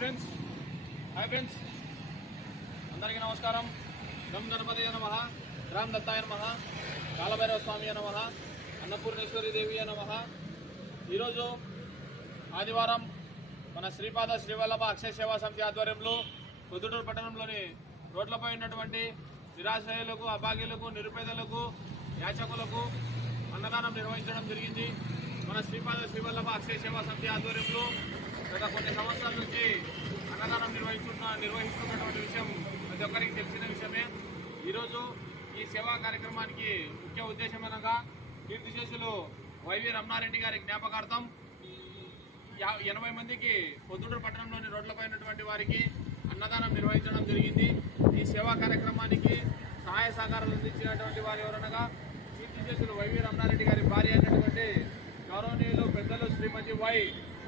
Hi friends अंदरिकी नमस्कारम गम गणपतये नमः ग्राम दत्ताय नमः कालभैरव स्वामी नमः अन्नपूर्णेश्वरी देवी नमः ఈరోజు ఆదివారం మన శ్రీపాద శ్రీవల్లభ అక్షయ సేవా సమితి ఆధ్వర్యంలో పొద్దుటూరు పట్టణంలోని రోడ్లపై ఉన్నటువంటి నిరాశ్రయులకు అభాగ్యులకు నిరుపేదలకు యాచకులకు అన్నదానం నిర్వహించడం జరిగింది। మన శ్రీపాద శ్రీవల్లభ అక్షయ సేవా సమితి ఆధ్వర్యంలో గత కొన్ని సంవత్సరాల నుంచి అన్నదానం నిర్వహిస్తున్నటువంటి విషయం ప్రతి ఒక్కరికి తెలిసిన విషయమే। ఈరోజు ఈ సేవా కార్యక్రమానికి ముఖ్య ఉద్దేశం అనగా కీర్తిశేషులు వైవి రమణారెడ్డి గారి జ్ఞాపకార్థం 80 మందికి పొద్దుటూరు పట్టణంలోని రోడ్లపై ఉన్నటువంటి వారికి అన్నదానం నిర్వహించడం జరిగింది। ఈ సేవా కార్యక్రమానికి సహాయ సహకారాలు అందించినటువంటి వారు ఎవరనగా కీర్తిశేషులు వైవి రమణారెడ్డి గారి భార్య అయినటువంటి గౌరవనీయులు పెద్దలు శ్రీమతి వై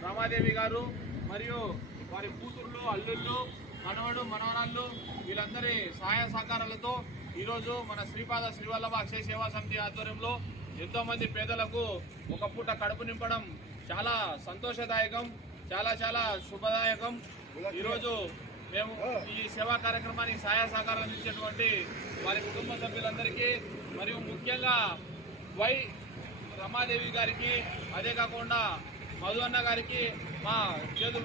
రామాదేవి గారు మరియు వారి కూతుర్లు అల్లుళ్ళు మనవడు మనవరాళ్ళు వీళ్ళందరి సహాయ సహకారాలతో ఈరోజు మన శ్రీపాద శ్రీవల్లభ అక్షయ సేవా సమితి ఆధ్వర్యంలో ఎంతో మంది పేదలకు ఒక పూట కడుపు నింపడం చాలా సంతోషదాయకం, చాలా శుభదాయకం। ఈరోజు మేము ఈ సేవా కార్యక్రమానికి సహాయ సహకారాలు అందించేటువంటి వారి కుటుంబ సభ్యులందరికీ మరియు ముఖ్యంగా వై రమాదేవి గారికి అదే కాకుండా మధు అన్న గారికి మా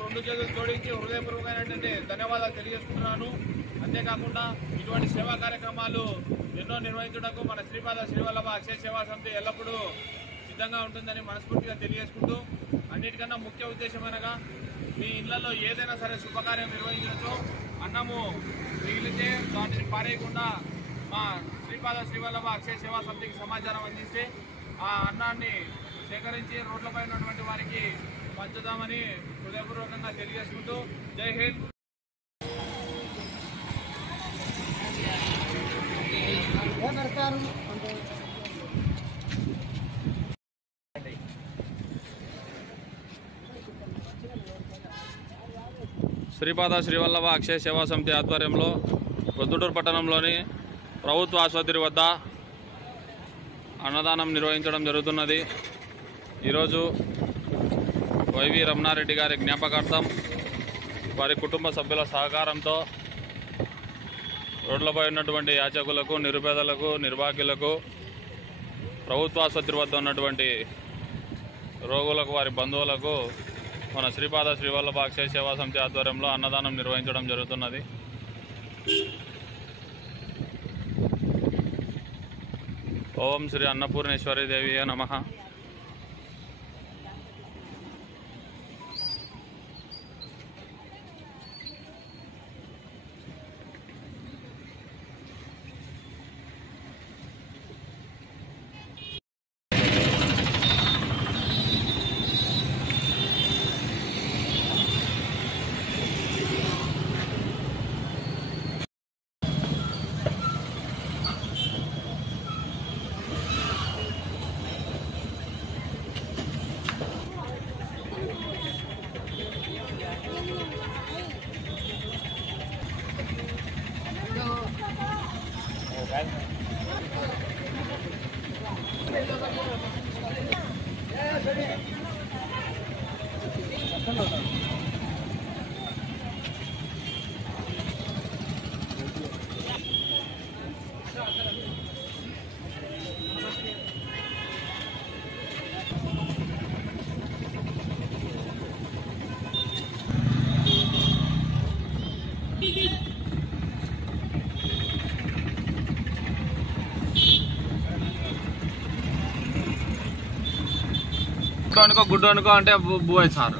రెండు చేతులు జోడించి హృదయపూర్వకమైనటువంటి ధన్యవాదాలు తెలియజేసుకుంటున్నాను। అంతేకాకుండా ఇటువంటి సేవా కార్యక్రమాలు ఎన్నో నిర్వహించడానికి మన శ్రీపాద శ్రీవల్లభ అక్షయ సేవా సమితి ఎల్లప్పుడూ సిద్ధంగా ఉంటుందని మనస్ఫూర్తిగా తెలియజేసుకుంటూ అన్నిటికన్నా ముఖ్య ఉద్దేశం అనగా మీ ఇళ్లలో ఏదైనా సరే శుభకార్యం నిర్వహించవచ్చు, అన్నము మిగిలితే దానిని పారేయకుండా మా శ్రీపాద శ్రీవల్లభ అక్షయ సేవా సమితికి సమాచారం అందిస్తే ఆ అన్నాన్ని సేకరించి రోడ్లపై ఉన్నటువంటి వారికి పంచుదామని హృదయపూర్వకంగా తెలియజేసుకుంటూ జై హింద్। శ్రీపాద శ్రీవల్లభ అక్షయ సేవా సమితి ఆధ్వర్యంలో పొద్దుటూరు పట్టణంలోని ప్రభుత్వ ఆసుపత్రి వద్ద అన్నదానం నిర్వహించడం జరుగుతున్నది। ఈరోజు వైవి రమణారెడ్డి గారి జ్ఞాపకార్థం వారి కుటుంబ సభ్యుల సహకారంతో రోడ్లపై ఉన్నటువంటి యాచకులకు నిరుపేదలకు నిర్వాహకులకు ప్రభుత్వ ఆసుపత్రి వద్ద ఉన్నటువంటి రోగులకు వారి బంధువులకు మన శ్రీపాద శ్రీవల్లభ అక్షయ సేవా సమితి ఆధ్వర్యంలో అన్నదానం నిర్వహించడం జరుగుతున్నది। ఓం శ్రీ అన్నపూర్ణేశ్వరి దేవి నమః। గుడ్డు అనుకో అంటే బువ్వాయి సార్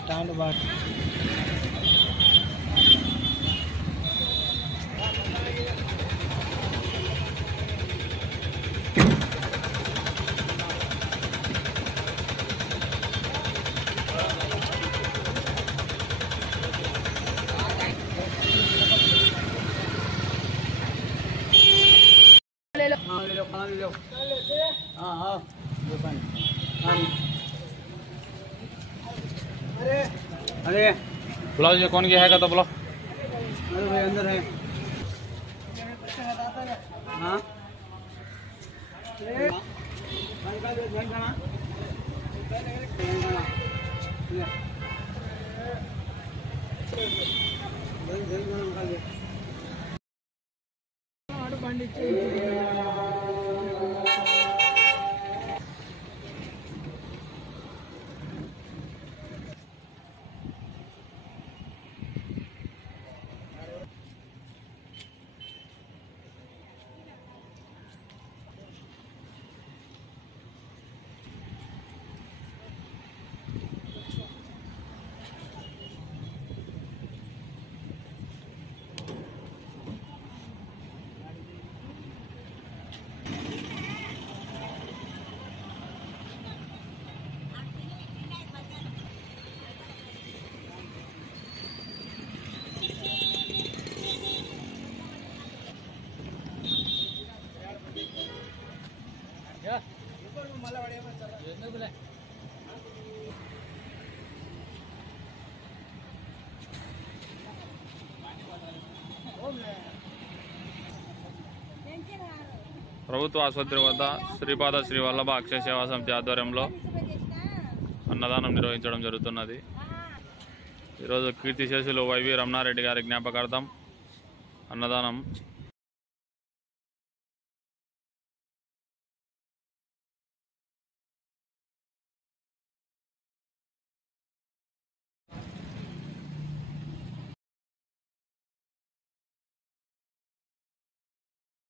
స్టాండ్ బాట్ अरे ब्लाउज ये कौन गया है का तो बोलो। अरे भाई अंदर है। हाँ ప్రభుత్వ ఆసుపత్రి వద్ద శ్రీపాద శ్రీ వల్లభ అక్షయ సేవా సమితి ఆధ్వర్యంలో అన్నదానం నిర్వహించడం జరుగుతున్నది. ఈరోజు కీర్తిశేషులు వైవి రమణారెడ్డి గారి జ్ఞాపకార్థం అన్నదానం